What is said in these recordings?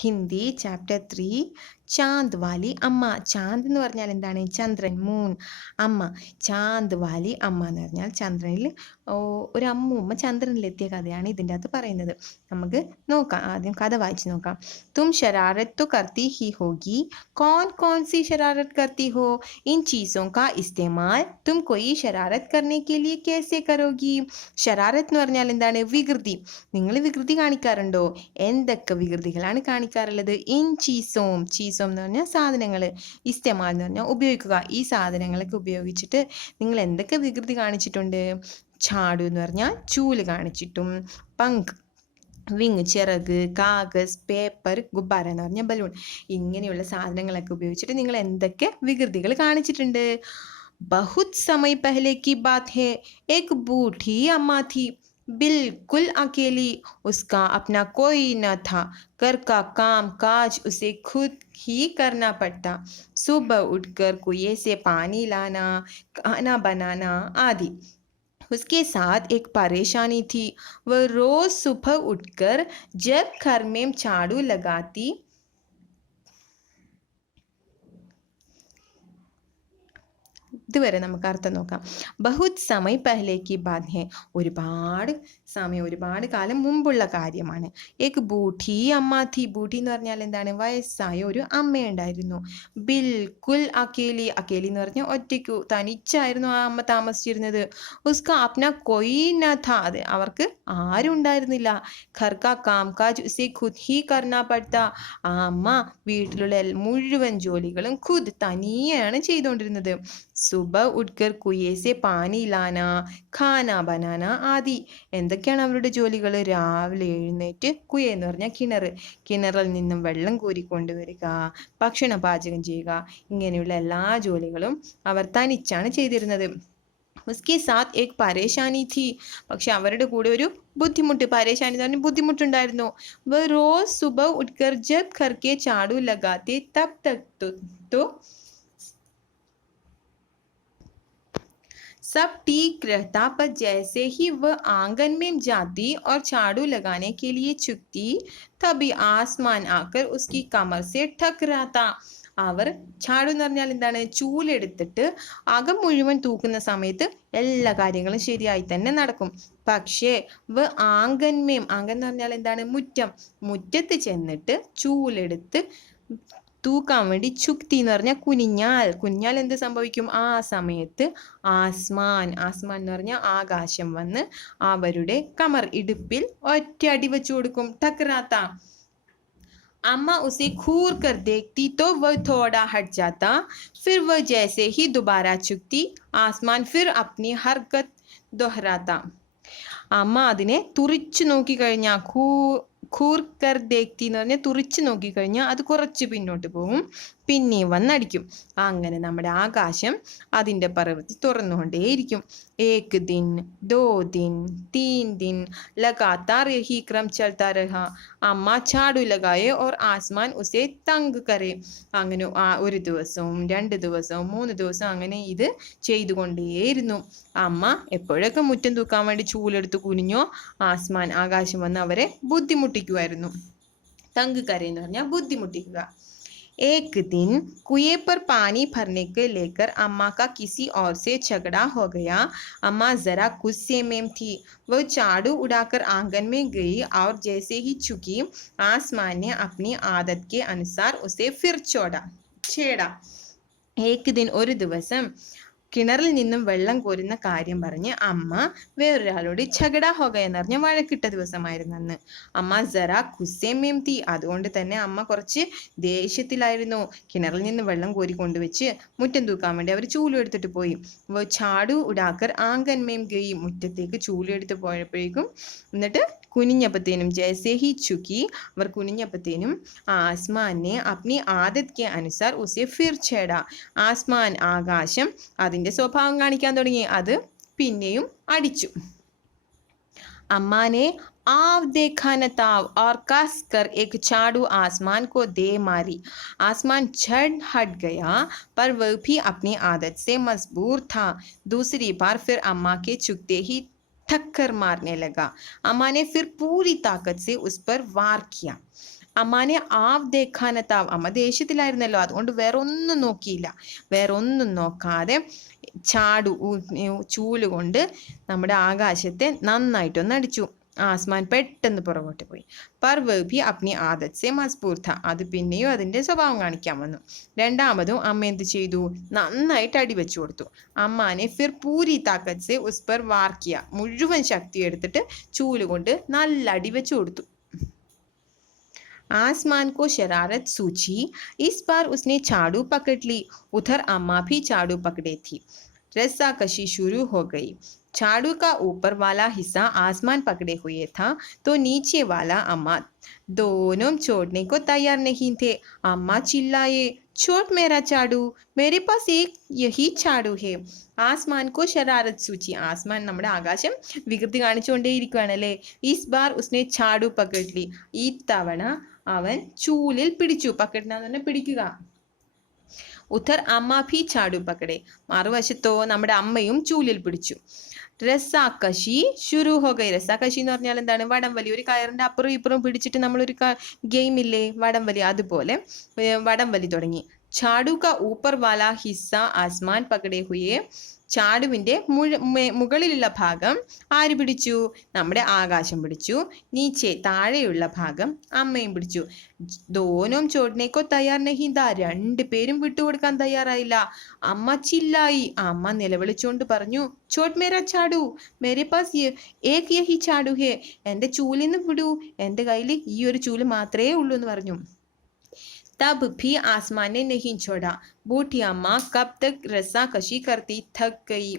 Hindi chapter 3 Chand Valley അമ്മ. ചാന്ദ് എന്ന് പറഞ്ഞാൽ എന്താണ്? ചന്ദ്രൻ, മൂൺ. അമ്മ, ചാന്ദ് വാലി അമ്മ എന്ന് പറഞ്ഞാൽ ചന്ദ്രനിൽ ഒരു അമ്മൂമ്മ ചന്ദ്രനിലെത്തിയ കഥയാണ് ഇതിൻ്റെ അകത്ത് പറയുന്നത്. നമുക്ക് നോക്കാം, ആദ്യം കഥ വായിച്ച് നോക്കാം. തും ശരാരത് तो करती ही होगी, कौन कौन सी शरारत करती हो? इन चीज़ों का इस्तेमाल तुम कोई शरारत करने के लिए कैसे करोगी? शरारत എന്ന് പറഞ്ഞാൽ എന്താണ്? വികൃതി. നിങ്ങൾ വികൃതി കാണിക്കാറുണ്ടോ? എന്തൊക്കെ വികൃതികളാണ് കാണിക്കാറുള്ളത്? ഇൻ ചീസോം, ചീസോം എന്ന് പറഞ്ഞാൽ സാധനങ്ങൾ, ഇസ്തെമാൽ എന്ന് പറഞ്ഞാൽ ഉപയോഗിക്കുക. ഈ സാധനങ്ങളൊക്കെ ഉപയോഗിച്ചിട്ട് നിങ്ങൾ എന്തൊക്കെ വികൃതി കാണിച്ചിട്ടുണ്ട്? ചാടു എന്ന് പറഞ്ഞാൽ ചൂല് കാണിച്ചിട്ടും, പങ്ക് വിങ് ചിറക്, കാഗസ്, പേപ്പർ, ഗുബ്ബാര എന്ന് പറഞ്ഞ ബലൂൺ, ഇങ്ങനെയുള്ള സാധനങ്ങളൊക്കെ ഉപയോഗിച്ചിട്ട് നിങ്ങൾ എന്തൊക്കെ വികൃതികൾ കാണിച്ചിട്ടുണ്ട്? बहुत समय पहले की बात है, एक बूढ़ी अम्मा थी, बिल्कुल अकेली। उसका अपना कोई न था, घर का काम काज उसे खुद ही करना पड़ता। सुबह उठकर कुएं से पानी लाना, खाना बनाना आदि। उसके साथ एक परेशानी थी, वह रोज सुबह उठकर जब घर में झाड़ू लगाती ഇതുവരെ നമുക്ക് അർത്ഥം നോക്കാം. ബഹുത് സമയ് പഹ്ലെ കി ബാത് ഹെ, ഒരുപാട് സമയം, ഒരുപാട് കാലം മുമ്പുള്ള കാര്യമാണ്. ഏക് ബൂഠി അമ്മ ഥി, ബൂഠി എന്ന് പറഞ്ഞാൽ എന്താണ്? വയസ്സായ ഒരു അമ്മയുണ്ടായിരുന്നു. ബിൽകുൽ അക്കേലി, അക്കേലി എന്ന് പറഞ്ഞാൽ ഒറ്റയ്ക്കു, തനിച്ചായിരുന്നു ആ അമ്മ താമസിച്ചിരുന്നത്. ഉസ്ക അപ്ന കൊയ് ന ഥാ, അത് അവർക്ക് ആരും ഉണ്ടായിരുന്നില്ല. ഘർ കാ കാം കാജ് ഉസേ ഖുദ് ഹി കർനാ പഡ്താ, ആ അമ്മ വീട്ടിലുള്ള മുഴുവൻ ജോലികളും ഖുദ് തനിയാണ് ചെയ്തുകൊണ്ടിരുന്നത്. സുബഹ ഉഠ്കർ കുയേ സെ പാനി ലാന, ഖാന ബനാന ആദി. എന്തൊക്കെയാണ് അവരുടെ ജോലികൾ? രാവിലെ എഴുന്നേറ്റ്, കുയ എന്ന് പറഞ്ഞാൽ കിണർ, കിണറിൽ നിന്നും വെള്ളം കോരി കൊണ്ടുവരിക, ഭക്ഷണ പാചകം ചെയ്യുക, ഇങ്ങനെയുള്ള എല്ലാ ജോലികളും അവർ തനിച്ചാണ് ചെയ്തിരുന്നത്. ഉസ്കെ സാത്ത് ഏക് പരേശാനി ഥി, പക്ഷെ അവരുടെ കൂടെ ഒരു ബുദ്ധിമുട്ട്, പരേശാനി എന്ന് പറഞ്ഞാൽ ബുദ്ധിമുട്ടുണ്ടായിരുന്നു. വ റോസ് സുബഹ ഉഠ്കർ ജബ് ഘർ കെ ചാടു ലഗാത്തെ തബ് തക് तो सब ठीक रहता, पर जैसे ही वह आंगन में जाती और झाड़ू लगाने के लिए झुकती, तभी आसमान आकर उसकी कमर से टकराता। അവർ ചാടു എന്ന് പറഞ്ഞാൽ എന്താണ്? ചൂലെടുത്തിട്ട് അകം മുഴുവൻ തൂക്കുന്ന സമയത്ത് എല്ലാ കാര്യങ്ങളും ശരിയായി തന്നെ നടക്കും. പക്ഷേ ആങ്കന്മേം, ആങ്കൻ എന്ന് പറഞ്ഞാൽ എന്താണ്? മുറ്റം, മുറ്റത്ത് ചെന്നിട്ട് ചൂലെടുത്ത് തൂക്കാൻ വേണ്ടി ചുക്തി എന്ന് പറഞ്ഞാൽ കുനിഞ്ഞാൽ, കുനിഞ്ഞാൽ എന്ത് സംഭവിക്കും? ആ സമയത്ത് ആസ്മാൻ, ആസ്മാൻ എന്ന് പറഞ്ഞാൽ ആകാശം വന്ന് അവരുടെ കമർ, ഇടുപ്പിൽ ഒറ്റ അടി വെച്ചു കൊടുക്കും. ടക്രാത്ത. अम्मा उसे घूर कर देखती तो वह थोड़ा हट जाता, फिर वह जैसे ही दोबारा झुकती, आसमान फिर अपनी हरकत दोहराता. അമ്മ അതിനെ തുറിച്ചു നോക്കിക്കഴിഞ്ഞാൽ, ഖൂർ കർ ദേക്തി എന്ന് പറഞ്ഞാൽ തുറിച്ചു നോക്കിക്കഴിഞ്ഞാൽ അത് കുറച്ച് പിന്നോട്ട് പോകും, പിന്നെയും വന്നടിക്കും. അങ്ങനെ നമ്മുടെ ആകാശം അതിൻ്റെ പ്രവൃത്തി തുറന്നുകൊണ്ടേയിരിക്കും. ഏക് ദിൻ, ദോ ദിൻ, തീൻ ദിൻ, लगातार यही क्रम चलता रहा. അമ്മ ചാടു ലഗായെ ഓർ ആസ്മാൻ ഉസേ തങ് കരെ. അങ്ങനെ ഒരു ദിവസവും 2 ദിവസവും 3 ദിവസവും അങ്ങനെ ഇത് ചെയ്തുകൊണ്ടേയിരുന്നു. അമ്മ എപ്പോഴൊക്കെ മുറ്റം തൂക്കാൻ വേണ്ടി ചൂലെടുത്ത് കുനിഞ്ഞോ, ആസ്മാൻ, ആകാശം വന്ന് അവരെ ബുദ്ധിമുട്ടിക്കുമായിരുന്നു. തങ് കരെ എന്ന് പറഞ്ഞാൽ ബുദ്ധിമുട്ടിക്കുക. एक दिन कुएं पर पानी भरने के लेकर अम्मा का किसी और से झगड़ा हो गया. अम्मा जरा गुस्से में थी. वह झाड़ू उड़ाकर आंगन में गई और जैसे ही झुकी, आसमान ने अपनी आदत के अनुसार उसे फिर छेड़ा. एक दिन, ഒരു ദിവസം, കിണറിൽ നിന്നും വെള്ളം കോരുന്ന കാര്യം പറഞ്ഞ് അമ്മ വേറൊരാളോട് ഝഗഡ ഹോഗ എന്ന് പറഞ്ഞ വഴക്കിട്ട ദിവസമായിരുന്നു അന്ന്. അമ്മ ജറ ഖുസ്സേമേം തീ, അതുകൊണ്ട് തന്നെ അമ്മ കുറച്ച് ദേഷ്യത്തിലായിരുന്നു. കിണറിൽ നിന്ന് വെള്ളം കോരി കൊണ്ടുവച്ച് മുറ്റം തൂക്കാൻ വേണ്ടി അവർ ചൂലെടുത്തിട്ട് പോയി. ചാടു ഉടാക്കർ ആങ്കന്മേം ഗയി, മുറ്റത്തേക്ക് ചൂലെടുത്ത് പോയപ്പോഴേക്കും, എന്നിട്ട് കുനിഞ്ഞപ്പത്തേനും, ജൈസേ ഹി ചുക്കി, അവർ കുനിഞ്ഞപ്പത്തേനും, ആസ്മാനെ അപ്നി ആദത് കെ അനുസാർ ഉസെ ഫിർ ഛേട, ആസ്മാൻ, ആകാശം അതിൻ്റെ സ്വഭാവം കാണിക്കാൻ തുടങ്ങി, അത് പിന്നെയും അടിച്ചു. അമ്മാനെ आव देखा न ताव और कस कर एक झाड़ू आसमान को दे मारी. आसमान झट हट गया, पर वह भी अपनी आदत से मजबूर था. दूसरी बार फिर अम्मा के झुकते ही ठक्कर मारने लगा. अम्मा ने फिर पूरी ताकत से उस पर वार किया. അമ്മാനെ ആവ് ദേഖാനത്താവ്, അമ്മ ദേഷ്യത്തിലായിരുന്നല്ലോ, അതുകൊണ്ട് വേറെ ഒന്നും നോക്കാതെ ചൂല് കൊണ്ട് നമ്മുടെ ആകാശത്തെ നന്നായിട്ടൊന്ന് അടിച്ചു. ആസ്മാൻ പെട്ടെന്ന് പുറകോട്ട് പോയി. പർ വ ഭി അപ്നി ആദത് സെ മസ്ബൂർ ഥ, അത് പിന്നെയും അതിന്റെ സ്വഭാവം കാണിക്കാൻ വന്നു. രണ്ടാമതും അമ്മ എന്ത് ചെയ്തു? നന്നായിട്ട് അടി വെച്ചു കൊടുത്തു. അമ്മാനെ ഫിർ പൂരി താക്കത്ത് സെ ഉസ് പർ വാർ കിയ, മുഴുവൻ ശക്തി എടുത്തിട്ട് ചൂല് കൊണ്ട് നല്ല അടി വെച്ചു കൊടുത്തു. आसमान को शरारत सूझी, इस बार उसने झाड़ू पकड़ ली। उधर अम्मा भी झाड़ू पकड़े थी। रस्साकशी शुरू हो गई। झाड़ू का ऊपर वाला हिस्सा आसमान पकड़े हुए था तो नीचे वाला अम्मा, दोनों छोड़ने को तैयार नहीं थे। अम्मा चिल्लाए, छोड़ मेरा झाड़ू, मेरे पास एक यही झाड़ू है। ആസ്മാൻ കോ ഷരാരത് സൂചി, ആസ്മാൻ നമ്മുടെ ആകാശം വികൃതി കാണിച്ചുകൊണ്ടേയിരിക്കുകയാണല്ലേ. ഈസ് ബാർ ഉസ്നെ ഛാഡു പക്കഡ്ലി, ഈ തവണ അവൻ ചൂലിൽ പിടിച്ചു. പക്കഡ്ന എന്ന് പറഞ്ഞാൽ പിടിക്കുക. ഉധർ അമ്മ ഭി ഛാഡു പക്കടെ, മറുവശത്തോ നമ്മുടെ അമ്മയും ചൂലിൽ പിടിച്ചു. രസാക്കശി ശുരു ഹോ ഗൈ, രസാക്കശി എന്ന് പറഞ്ഞാൽ എന്താണ്? വടംവലി. ഒരു കയറിന്റെ അപ്പുറം ഇപ്പുറം പിടിച്ചിട്ട് നമ്മളൊരു ഗെയിം ഇല്ലേ, വടംവലി, അതുപോലെ വടംവലി തുടങ്ങി. ഛാഡു കാ ഊപ്പർ വാല ഹിസ്സ ആസ്മാൻ പകടെ ഹുയെ, ചാടുവിന്റെ മുകളിലുള്ള ഭാഗം ആര് പിടിച്ചു? നമ്മുടെ ആകാശം പിടിച്ചു. നീച്ചെ താഴെയുള്ള ഭാഗം അമ്മയും പിടിച്ചു. ദോനോം ചോടനേക്കോ തയ്യാർ നഹീന്താ, രണ്ടുപേരും വിട്ടുകൊടുക്കാൻ തയ്യാറായില്ല. അമ്മ ചില്ലായി, അമ്മ നിലവിളിച്ചുകൊണ്ട് പറഞ്ഞു, ചോട്ട് മേരാ ചാടു, മേരെ പാസ് ഏക് യഹി ചാടു ഹേ, എന്റെ ചൂലിന്ന് വിടൂ, എന്റെ കയ്യിൽ ഈ ഒരു ചൂല് മാത്രമേ ഉള്ളൂ എന്ന് പറഞ്ഞു. तब भी आसमान ने नहीं छोड़ा। बूढ़ी अम्मा कब तक रस्साकशी करती थक गई।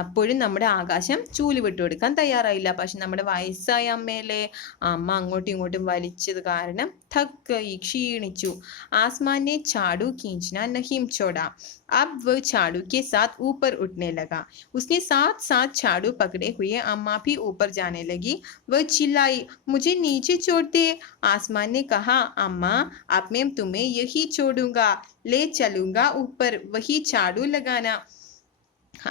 അപ്പോഴും നമ്മുടെ ആകാശം ചൂല് വിട്ടുകൊടുക്കാൻ തയ്യാറായില്ല. പക്ഷെ നമ്മുടെ വയസ്സായ അമ്മയല്ലേ, അമ്മ അങ്ങോട്ടും ഇങ്ങോട്ടും വലിച്ചത് കാരണം थक ക്ഷീണിച്ചു. ആസ്മാനെ झाड़ू खींचना नहीं छोड़ा। अब वह झाड़ू के साथ ऊपर उठने लगा। उसने साथ साथ झाड़ू पकड़े हुए अम्मा भी ऊपर जाने लगी। वह चिल्लाई, मुझे नीचे छोड़ दे। आसमान ने कहा, अम्मा अब मैं तुम्हें यही छोड़ूंगा, ले चलूंगा ऊपर, वही झाड़ू लगाना।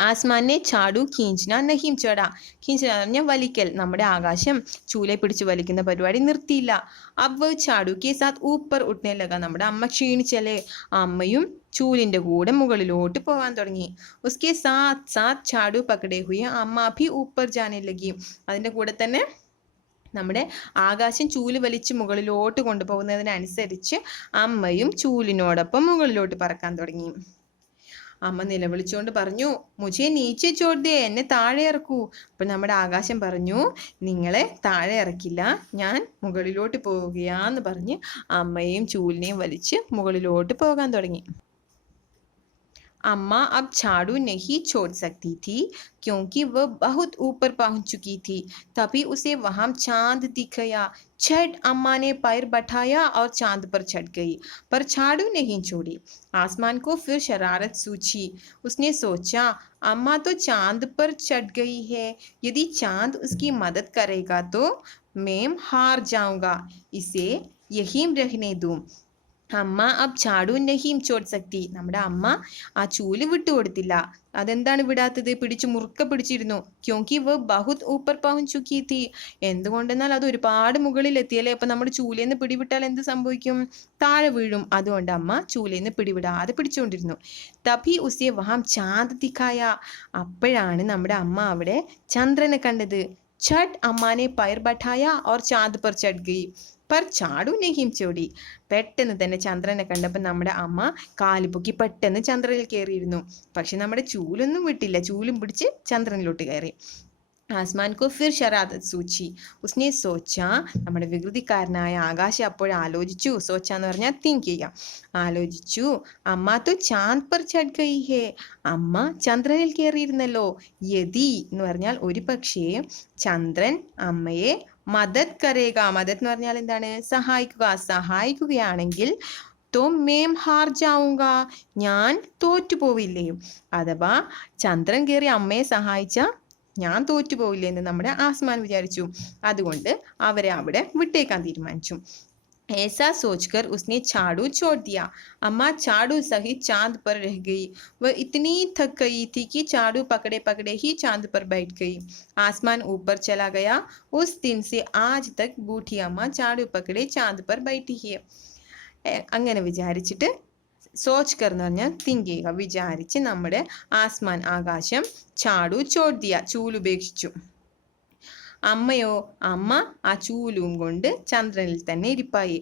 ആസ്മാനെ ഛാഡു ഖീഞ്ചന നഹീം ചോട, ഖീഞ്ചന എന്ന് പറഞ്ഞാൽ വലിക്കൽ. നമ്മുടെ ആകാശം ചൂലെ പിടിച്ച് വലിക്കുന്ന പരിപാടി നിർത്തിയില്ല. അവ് ഛാഡു കെ സാത്ത് ഊപ്പർ ഉട്നെ ലഗ, നമ്മുടെ അമ്മ ക്ഷീണിച്ചല്ലേ, അമ്മയും ചൂലിന്റെ കൂടെ മുകളിലോട്ട് പോവാൻ തുടങ്ങി. ഉസ്കെ സാത്ത് സാത്ത് ഛാഡു പകടെ ഹുയെ അമ്മ ഭി ഊപ്പർ ജാനെ ലഗി, അതിന്റെ കൂടെ തന്നെ നമ്മുടെ ആകാശം ചൂല് വലിച്ച് മുകളിലോട്ട് കൊണ്ടുപോകുന്നതിനനുസരിച്ച് അമ്മയും ചൂലിനോടൊപ്പം മുകളിലോട്ട് പറക്കാൻ തുടങ്ങി. അമ്മ നിലവിളിച്ചുകൊണ്ട് പറഞ്ഞു, മുझे നീച്ചെ ചോട് ദേ, എന്നെ താഴെ ഇറക്കൂ. അപ്പോൾ നമ്മുടെ ആകാശം പറഞ്ഞു, നിങ്ങളെ താഴെ ഇറക്കില്ല, ഞാൻ മുകളിലോട്ട് പോവുകയാന്ന് പറഞ്ഞ് അമ്മയും ചൂലിനെയും വലിച്ച് മുകളിലോട്ട് പോകാൻ തുടങ്ങി. अम्मा अब झाड़ू नहीं छोड़ सकती थी क्योंकि वह बहुत ऊपर पहुंच चुकी थी। तभी उसे वहां चांद दिख गया। झट अम्मा ने पैर बैठाया और चांद पर चढ़ गई, पर झाड़ू नहीं छोड़ी। आसमान को फिर शरारत सूझी। उसने सोचा, अम्मा तो चांद पर चढ़ गई है, यदि चांद उसकी मदद करेगा तो मैं हार जाऊंगा, इसे यहीं रहने दूं। അമ്മ അബ് ഛാഡു നഹീം ചോട് സക്തി, നമ്മുടെ അമ്മ ആ ചൂല് വിട്ടുകൊടുത്തില്ല. അതെന്താണ് വിടാത്തത്? പിടിച്ചു മുറുക്ക പിടിച്ചിരുന്നു. ക്യോങ്കി വ ബഹുത് ഊപ്പർ പഹുഞ്ച് ചുക്കി തീ, എന്തുകൊണ്ടെന്നാൽ അത് ഒരുപാട് മുകളിൽ എത്തിയല്ലേ. അപ്പൊ നമ്മുടെ ചൂലേന്ന് പിടിവിട്ടാൽ എന്ത് സംഭവിക്കും? താഴെ വീഴും. അതുകൊണ്ട് അമ്മ ചൂലേന്ന് പിടിവിടാതെ പിടിച്ചുകൊണ്ടിരുന്നു. തഭി ഉസേ വഹാം ചാന്ദ് ദിഖായ, അപ്പോഴാണ് നമ്മുടെ അമ്മ അവിടെ ചന്ദ്രനെ കണ്ടത്. ഛട്ട് അമ്മാനെ പൈർ ബഠായ ഓർ ചാന്ദ് പർ ചढ़ ഗയി, പർ ചാടു നഹീം ചോടി. പെട്ടെന്ന് തന്നെ ചന്ദ്രനെ കണ്ടപ്പോൾ നമ്മുടെ അമ്മ കാലുപൊക്കി പെട്ടെന്ന് ചന്ദ്രനിൽ കയറിയിരുന്നു. പക്ഷെ നമ്മുടെ ചൂലൊന്നും വിട്ടില്ല, ചൂലും പിടിച്ച് ചന്ദ്രനിലോട്ട് കയറി. ആസ്മാൻ കോ ഫിർ ശരാരത് സൂചി. ഉസ്നെ സോച്ച, നമ്മുടെ വികൃതിക്കാരനായ ആകാശം അപ്പോൾ ആലോചിച്ചു. സോച്ച എന്ന് പറഞ്ഞാൽ തിങ്ക് ചെയ്യാം. ആലോചിച്ചു, അമ്മ തോ ചാന്ദ് പർ ചढ़ ഗയി ഹേ, അമ്മ ചന്ദ്രനിൽ കയറിയിരുന്നല്ലോ. യതി എന്ന് പറഞ്ഞാൽ ഒരു പക്ഷേ ചന്ദ്രൻ അമ്മയെ മദത് കരേക, മദത് എന്ന് പറഞ്ഞാൽ എന്താണ്? സഹായിക്കുക. സഹായിക്കുകയാണെങ്കിൽ തോ മേം ഹാർ ജാവുക, ഞാൻ തോറ്റുപോവില്ലേ. അഥവാ ചന്ദ്രൻ കയറി അമ്മയെ സഹായിച്ച ഞാൻ തോറ്റുപോവില്ലേ എന്ന് നമ്മുടെ ആസ്മാൻ വിചാരിച്ചു. അതുകൊണ്ട് അവരെ അവിടെ വിട്ടേക്കാൻ തീരുമാനിച്ചു. ऐसा सोचकर उसने झाड़ू छोड़ दिया। अम्मा झाड़ू सहित चांद पर रह गई। वह इतनी थक गई थी कि झाड़ू पकड़े पकड़े ही चांद पर बैठ गई। आसमान ऊपर चला गया। उस दिन से आज तक बूढ़ी अമ്മ झाड़ू पकड़े चांद पर बैठी है. അങ്ങനെ വിചാരിച്ചിട്ട് സോച്ച് കർ എന്ന് പറഞ്ഞാൽ തിങ്ക് ചെയ്യുക. വിചാരിച്ച് നമ്മുടെ ആസ്മാൻ ആകാശം ചാടു ചോട് ദിയ ചൂലുപേക്ഷിച്ചു. അമ്മയോ അമ്മ ആ ചൂലും കൊണ്ട് ചന്ദ്രനിൽ തന്നെ ഇരിപ്പായി.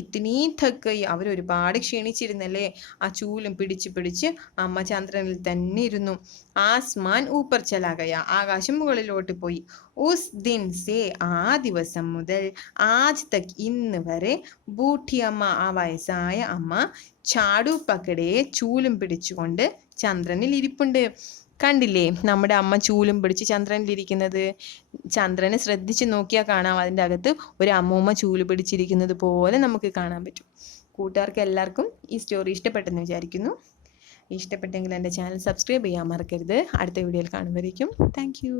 ഇത്തിനീ തക്കയി അവർ ഒരുപാട് ക്ഷീണിച്ചിരുന്നല്ലേ. ആ ചൂലും പിടിച്ച് പിടിച്ച് അമ്മ ചന്ദ്രനിൽ തന്നെ ഇരുന്നു. ആസ്മാൻ ഊപ്പർ ചലാകയ ആകാശം മുകളിലോട്ട് പോയി. ഉസ് ദിൻ സേ ആ ദിവസം മുതൽ ആജ് തക് ഇന്ന് വരെ ബൂട്ടി അമ്മ ആ വയസ്സായ അമ്മ ചാടു പക്കടെ ചൂലും പിടിച്ചുകൊണ്ട് ചന്ദ്രനിൽ ഇരിപ്പുണ്ട്. കണ്ടില്ലേ നമ്മുടെ അമ്മ ചൂലും പിടിച്ച് ചന്ദ്രനിലിരിക്കുന്നത്. ചന്ദ്രനെ ശ്രദ്ധിച്ച് നോക്കിയാൽ കാണാം അതിൻ്റെ അകത്ത് ഒരു അമ്മൂമ്മ ചൂല് പിടിച്ചിരിക്കുന്നത് പോലെ നമുക്ക് കാണാൻ പറ്റും. കൂട്ടുകാർക്ക് എല്ലാവർക്കും ഈ സ്റ്റോറി ഇഷ്ടപ്പെട്ടെന്ന് വിചാരിക്കുന്നു. ഇഷ്ടപ്പെട്ടെങ്കിൽ എൻ്റെ ചാനൽ സബ്സ്ക്രൈബ് ചെയ്യാൻ മറക്കരുത്. അടുത്ത വീഡിയോയിൽ കാണുമ്പോഴേക്കും താങ്ക് യു.